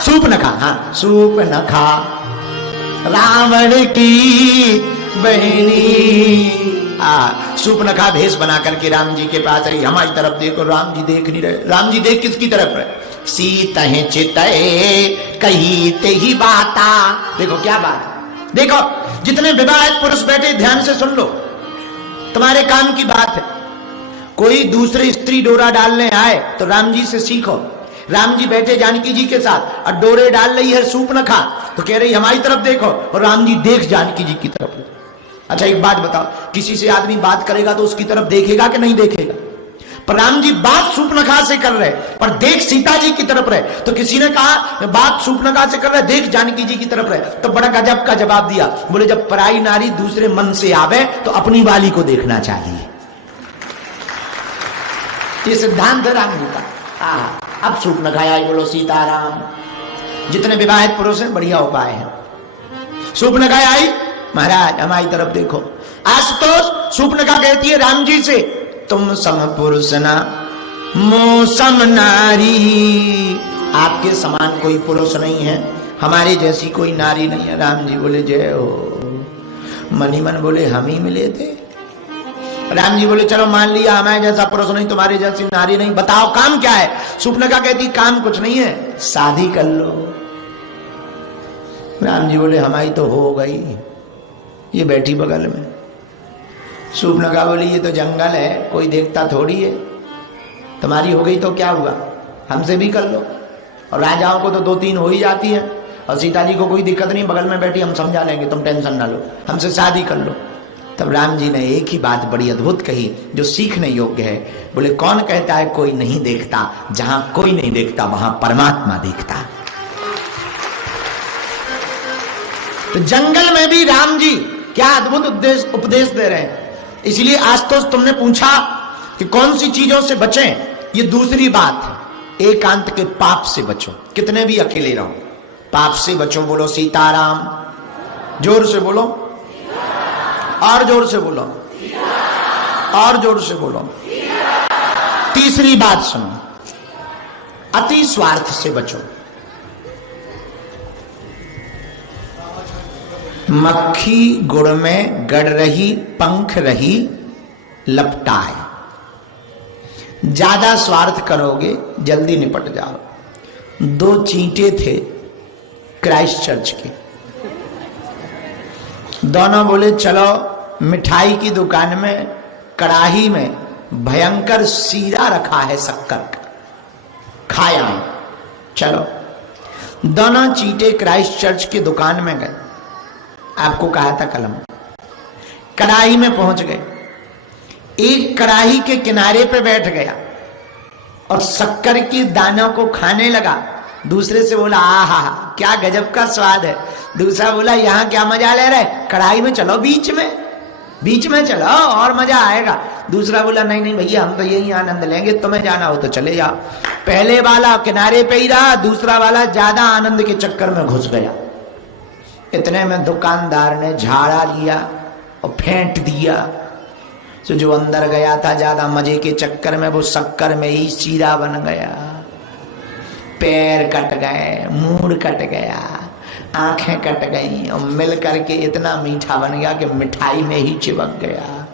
सूपनखा, हाँ सूपनखा रावण की बहनी। सूपनखा भेष बना करके राम जी के पास आई। हमारी तरफ देखो, राम जी देख नहीं रहे। राम जी देख किसकी तरफ रहे? सीतहि चितए कही ते ही बाता। देखो क्या बात है। देखो जितने विवाहित पुरुष बैठे ध्यान से सुन लो, तुम्हारे काम की बात है। कोई दूसरी स्त्री डोरा डालने आए तो राम जी से सीखो। राम जी बैठे जानकी जी के साथ और डोरे डाल रही है सूपनखा, तो कह रही हमारी तरफ देखो, और राम जी देख जानकी जी की तरफ। अच्छा एक बात बताओ, किसी से आदमी बात करेगा तो उसकी तरफ देखेगा कि नहीं देखेगा? पर राम जी बात सूपनखा से कर रहे पर देख सीता जी की तरफ रहे। तो किसी ने कहा बात सूपनखा से कर रहे, देख जानकी जी की तरफ रहे। तो बड़ा गजब का जवाब दिया। बोले जब पराई नारी दूसरे मन से आवे तो अपनी वाली को देखना चाहिए। ये सिद्धांत है राम जी का। अब सूपनखा आई। बोलो सीताराम। जितने विवाहित पुरुष हैं बढ़िया उपाय है। सूपनखा आई, महाराज हमारी तरफ देखो। आशुतोष, सूपनखा कहती है राम जी से, तुम सम पुरुष ना मो सम नारी। आपके समान कोई पुरुष नहीं है, हमारे जैसी कोई नारी नहीं है। राम जी बोले जय हो। मनी मन बोले हम ही मिले थे। राम जी बोले चलो मान लिया हमारे जैसा पुरुष नहीं, तुम्हारे जैसी नारी नहीं, बताओ काम क्या है? सूपनखा कहती काम कुछ नहीं है, शादी कर लो। राम जी बोले हमारी तो हो गई, ये बैठी बगल में। सूपनखा बोली ये तो जंगल है, कोई देखता थोड़ी है, तुम्हारी हो गई तो क्या हुआ, हमसे भी कर लो। और राजाओं को तो 2-3 हो ही जाती है, और सीता जी को कोई दिक्कत नहीं, बगल में बैठी हम समझा लेंगे, तुम टेंशन ना लो, हमसे शादी कर लो। तब राम जी ने एक ही बात बड़ी अद्भुत कही जो सीखने योग्य है। बोले कौन कहता है कोई नहीं देखता? जहां कोई नहीं देखता वहां परमात्मा देखता। तो जंगल में भी राम जी क्या अद्भुत उपदेश दे रहे हैं। इसलिए आज तो तुमने पूछा कि कौन सी चीजों से बचें, ये दूसरी बात है। एकांत के पाप से बचो, कितने भी अकेले रहो, पाप से बचो। बोलो सीताराम। जोर से बोलो, और जोर से बोलो, और जोर से बोलो। तीसरी बात सुनो, अति स्वार्थ से बचो। मक्खी गुड़ में गड़ रही पंख रही लपटाए। ज्यादा स्वार्थ करोगे जल्दी निपट जाओ। 2 चींटे थे क्राइस्ट चर्च के, दोनों बोले चलो मिठाई की दुकान में कड़ाही में भयंकर सीरा रखा है शक्कर का, खाया। चलो दोनों चींटे क्राइस्ट चर्च की दुकान में गए। आपको कहा था कलम, कड़ाही में पहुंच गए। एक कड़ाही के किनारे पे बैठ गया और शक्कर की दानों को खाने लगा। दूसरे से बोला आहा क्या गजब का स्वाद है। दूसरा बोला यहाँ क्या मजा ले रहे, कड़ाही में चलो, बीच में चलो और मजा आएगा। दूसरा बोला नहीं नहीं भैया हम तो यही आनंद लेंगे, तुम्हें जाना हो तो चले जाओ। पहले वाला किनारे पे ही रहा, दूसरा वाला ज्यादा आनंद के चक्कर में घुस गया। इतने में दुकानदार ने झाड़ा लिया और फेंट दिया। तो जो अंदर गया था ज्यादा मजे के चक्कर में, वो शक्कर में ही सीरा बन गया। पैर कट गए, मुंह कट गया, आंखें कट गई और मिल करके इतना मीठा बन गया कि मिठाई में ही चिपक गया।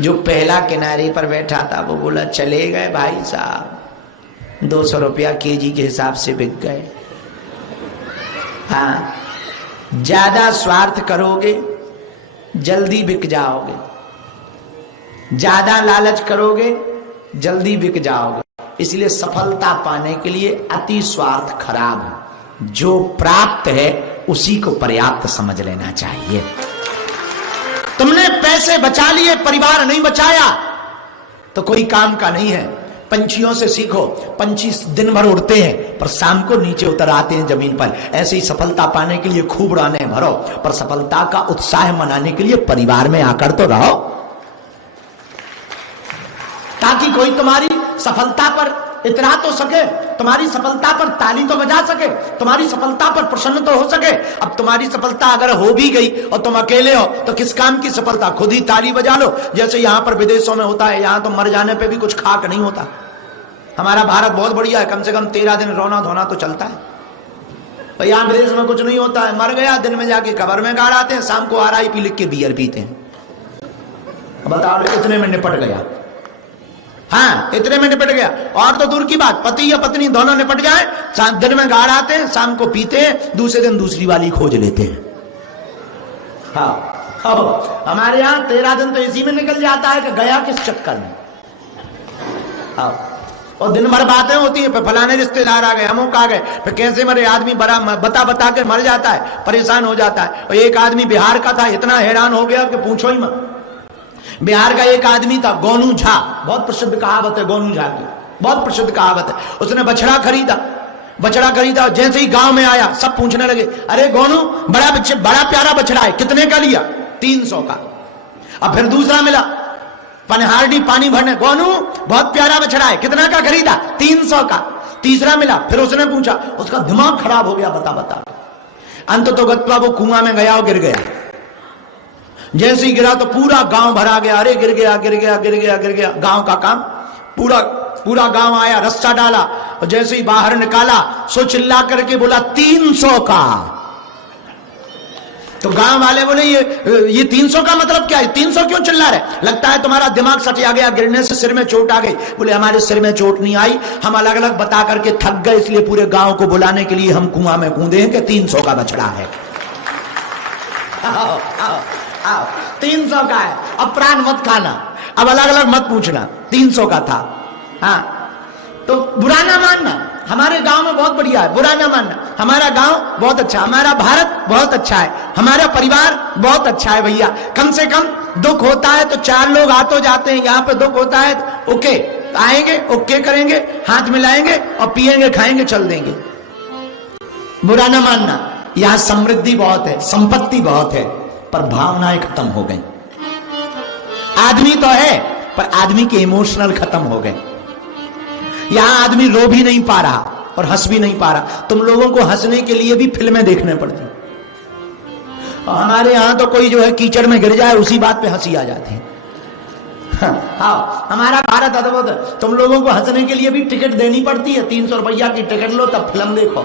जो पहला किनारे पर बैठा था वो बोला चले गए भाई साहब, 200 रुपया केजी के हिसाब से बिक गए। हाँ, ज्यादा स्वार्थ करोगे जल्दी बिक जाओगे, ज्यादा लालच करोगे जल्दी बिक जाओगे। इसलिए सफलता पाने के लिए अति स्वार्थ खराब है। जो प्राप्त है उसी को पर्याप्त समझ लेना चाहिए। तुमने पैसे बचा लिए, परिवार नहीं बचाया तो कोई काम का नहीं है। पंछियों से सीखो, पंछी दिन भर उड़ते हैं पर शाम को नीचे उतर आते हैं जमीन पर। ऐसे ही सफलता पाने के लिए खूब उड़ाने भरो, पर सफलता का उत्साह मनाने के लिए परिवार में आकर तो रहो, ताकि कोई तुम्हारी सफलता पर इतरा तो सके, तुम्हारी सफलता पर ताली तो बजा सके, तुम्हारी सफलता पर प्रसन्न तो हो सके। अब तुम्हारी सफलता अगर हो भी गई और तुम अकेले हो तो किस काम की सफलता, खुद ही ताली बजा लो। जैसे यहां पर विदेशों में होता है, यहां तो मर जाने पे भी कुछ खाक नहीं होता। हमारा भारत बहुत बढ़िया है, कम से कम 13 दिन रोना धोना तो चलता है। भाई यहाँ विदेश में कुछ नहीं होता है, मर गया दिन में जाके कब्र में गाड़ आते हैं, शाम को RIP लिख के बियर पीते हैं। बताओ, इतने में निपट गया। हाँ, इतने में निपट गया। और तो दूर की बात, पति या पत्नी दोनों निपट जाए, दिन में गाड़ आते हैं, शाम को पीते हैं, दूसरे दिन दूसरी वाली खोज लेते हैं। हाँ, हमारे यहाँ 13 दिन तो इसी में निकल जाता है कि गया किस चक्कर में। हाँ, और दिन भर बातें होती है, फलाने रिश्तेदार आ गए, अमुक आ गए, फिर कैसे मरे आदमी बड़ा बता के मर जाता है, परेशान हो जाता है। और एक आदमी बिहार का था, इतना हैरान हो गया कि पूछो ही मत। बिहार का एक आदमी था, गोनू झा, बहुत प्रसिद्ध कहावत है गोनू झा की, बहुत प्रसिद्ध कहावत है। उसने बछड़ा खरीदा, जैसे ही गांव में आया सब पूछने लगे, अरे गोनू बड़ा प्यारा बछड़ा है, कितने का लिया? 300 का। अब फिर दूसरा मिला, पनहारडी पानी भरने, गोनू बहुत प्यारा बछड़ा है, कितना का खरीदा? 300 का। तीसरा मिला, फिर उसने पूछा, उसका दिमाग खराब हो गया, बता। अंत तो गत्वा वो कुआं में गया और गिर गया। जैसे ही गिरा तो पूरा गांव भरा गया, अरे गिर गया। गांव का काम, पूरा गांव आया, रस्सा डाला, और जैसे ही बाहर निकाला सो चिल्ला करके बोला 300 का। तो गांव वाले बोले ये 300 का मतलब क्या है? 300 क्यों चिल्ला रहे? लगता है तुम्हारा दिमाग सटिया गया, गिरने से सिर में चोट आ गई। बोले हमारे सिर में चोट नहीं आई, हम अलग अलग बता करके थक गए, इसलिए पूरे गांव को बुलाने के लिए हम कुआं में कूदे हैं कि 300 का बछड़ा है। 300 का है, अब प्राण मत खाना, अब अलग अलग मत पूछना, 300 का था। हाँ, तो बुरा ना मानना, हमारे गांव में बहुत बढ़िया है, बुरा ना मानना। हमारा गांव बहुत अच्छा, हमारा भारत बहुत अच्छा है, हमारा परिवार बहुत अच्छा है भैया। कम से कम दुख होता है तो 4 लोग आ तो जाते हैं, यहाँ पे दुख होता है ओके आएंगे, ओके करेंगे, हाथ मिलाएंगे और पिएंगे, खाएंगे, चल देंगे। बुरा ना मानना, यहाँ समृद्धि बहुत है, संपत्ति बहुत है, पर भावनाएं खत्म हो गई। आदमी तो है पर आदमी के इमोशनल खत्म हो गए। यहां आदमी रो भी नहीं पा रहा और हंस भी नहीं पा रहा। तुम लोगों को हंसने के लिए भी फिल्में देखने पड़ती, और हमारे यहां तो कोई जो है कीचड़ में गिर जाए उसी बात पे हंसी आ जाती है। हाँ, हमारा भारत अद्भुत है। तुम लोगों को हंसने के लिए भी टिकट देनी पड़ती है, 300 रुपया की टिकट लो तब फिल्म देखो,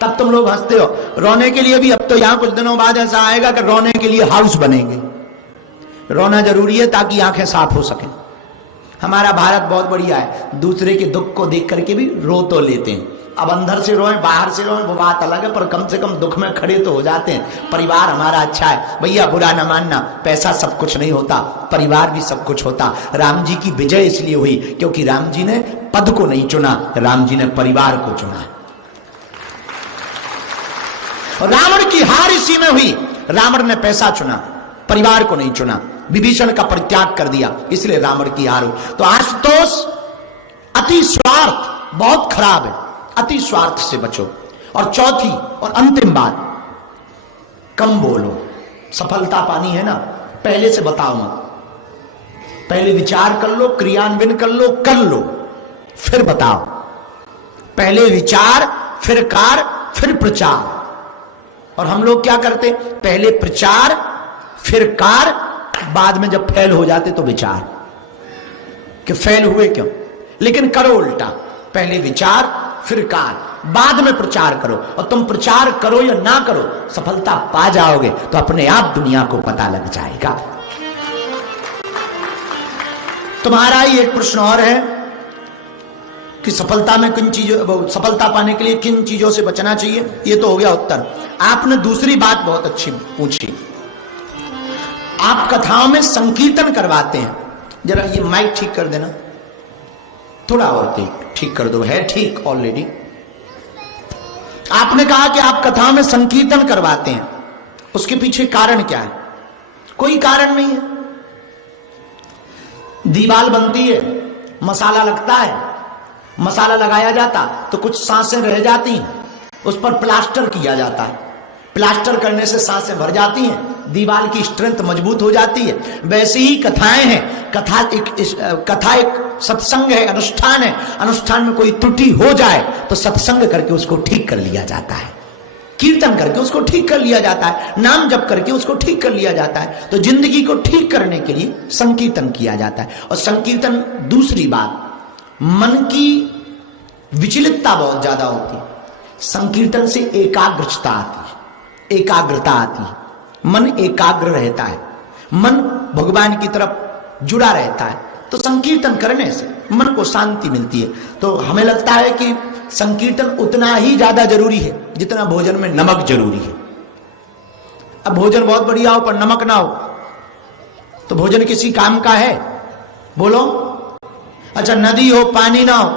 तब तुम लोग हंसते हो। रोने के लिए भी अब तो यहाँ कुछ दिनों बाद ऐसा आएगा कि रोने के लिए हाउस बनेंगे। रोना जरूरी है ताकि आंखें साफ हो सके। हमारा भारत बहुत बढ़िया है, दूसरे के दुख को देख करके भी रो तो लेते हैं। अब अंदर से रोए बाहर से रोए वो बात अलग है, पर कम से कम दुख में खड़े तो हो जाते हैं। परिवार हमारा अच्छा है भैया, बुरा ना मानना, पैसा सब कुछ नहीं होता, परिवार भी सब कुछ होता। राम जी की विजय इसलिए हुई क्योंकि राम जी ने पद को नहीं चुना, राम जी ने परिवार को चुना। रावण की हार इसी में हुई, रावण ने पैसा चुना, परिवार को नहीं चुना, विभीषण का परित्याग कर दिया, इसलिए रावण की हार हुई। तो आशुतोष, अति स्वार्थ बहुत खराब है, अति स्वार्थ से बचो। और चौथी और अंतिम बात, कम बोलो। सफलता पानी है ना, पहले से बताओ मत, पहले विचार कर लो, क्रियान्वयन कर लो, फिर बताओ। पहले विचार, फिर कार्य, फिर प्रचार। और हम लोग क्या करते, पहले प्रचार फिर कार्य, बाद में जब फेल हो जाते तो विचार कि फेल हुए क्यों। लेकिन करो उल्टा, पहले विचार फिर कार्य, बाद में प्रचार करो। और तुम प्रचार करो या ना करो, सफलता पा जाओगे तो अपने आप दुनिया को पता लग जाएगा। तुम्हारा ही एक प्रश्न और है कि सफलता में किन चीजों, सफलता पाने के लिए किन चीजों से बचना चाहिए, ये तो हो गया उत्तर। आपने दूसरी बात बहुत अच्छी पूछी, आप कथाओं में संकीर्तन करवाते हैं। जरा ये माइक ठीक कर देना, थोड़ा और ठीक कर दो, है ठीक ऑलरेडी। आपने कहा कि आप कथाओं में संकीर्तन करवाते हैं, उसके पीछे कारण क्या है? कोई कारण नहीं है। दीवार बनती है, मसाला लगता है, मसाला लगाया जाता तो कुछ सांसें रह जाती हैं, उस पर प्लास्टर किया जाता है, प्लास्टर करने से सांसें भर जाती हैं, दीवार की स्ट्रेंथ मजबूत हो जाती है। वैसे ही कथाएं हैं, कथा एक सत्संग है, अनुष्ठान है। अनुष्ठान में कोई त्रुटि हो जाए तो सत्संग करके उसको ठीक कर लिया जाता है, कीर्तन करके उसको ठीक कर लिया जाता है, नाम जप करके उसको ठीक कर लिया जाता है। तो जिंदगी को ठीक करने के लिए संकीर्तन किया जाता है। और संकीर्तन, दूसरी बात, मन की विचलितता बहुत ज्यादा होती है। संकीर्तन से एकाग्रता आती है, एकाग्रता आती है, मन एकाग्र रहता है, मन भगवान की तरफ जुड़ा रहता है। तो संकीर्तन करने से मन को शांति मिलती है। तो हमें लगता है कि संकीर्तन उतना ही ज्यादा जरूरी है जितना भोजन में नमक जरूरी है। अब भोजन बहुत बढ़िया हो पर नमक ना हो तो भोजन किसी काम का है? बोलो। अच्छा, नदी हो पानी ना हो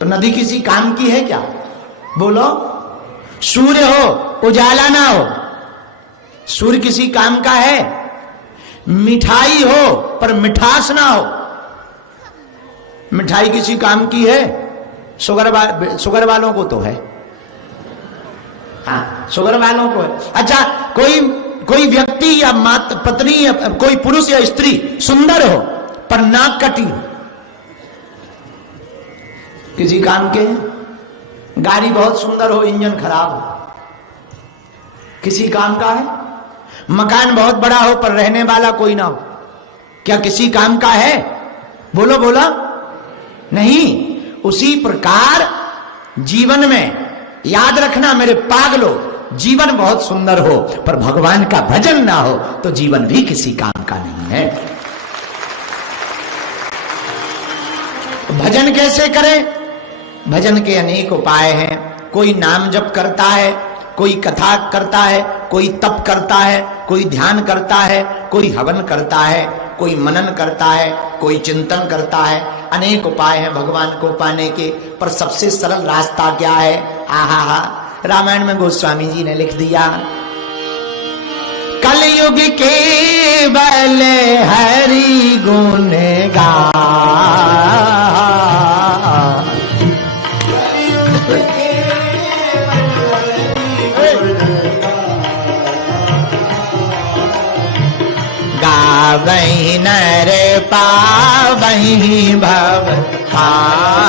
तो नदी किसी काम की है क्या? बोलो। सूर्य हो उजाला ना हो, सूर्य किसी काम का है? मिठाई हो पर मिठास ना हो, मिठाई किसी काम की है? शुगर वालों को तो है, हाँ शुगर वालों को है। अच्छा, कोई व्यक्ति या माता पत्नी या कोई पुरुष या स्त्री सुंदर हो पर नाक कटी हो, किसी काम के? गाड़ी बहुत सुंदर हो इंजन खराब हो, किसी काम का है? मकान बहुत बड़ा हो पर रहने वाला कोई ना हो, क्या किसी काम का है? बोलो बोला नहीं। उसी प्रकार जीवन में याद रखना मेरे पागलो, जीवन बहुत सुंदर हो पर भगवान का भजन ना हो तो जीवन भी किसी काम का नहीं है। भजन कैसे करें? भजन के अनेक उपाय हैं। कोई नाम जप करता है, कोई कथा करता है, कोई तप करता है, कोई ध्यान करता है, कोई हवन करता है, कोई मनन करता है, कोई चिंतन करता है। अनेक उपाय हैं भगवान को पाने के, पर सबसे सरल रास्ता क्या है? आहा, रामायण में गोस्वामी जी ने लिख दिया, कलयुग के बल हरि गुण गा, गावहि नर पावहि भव पार।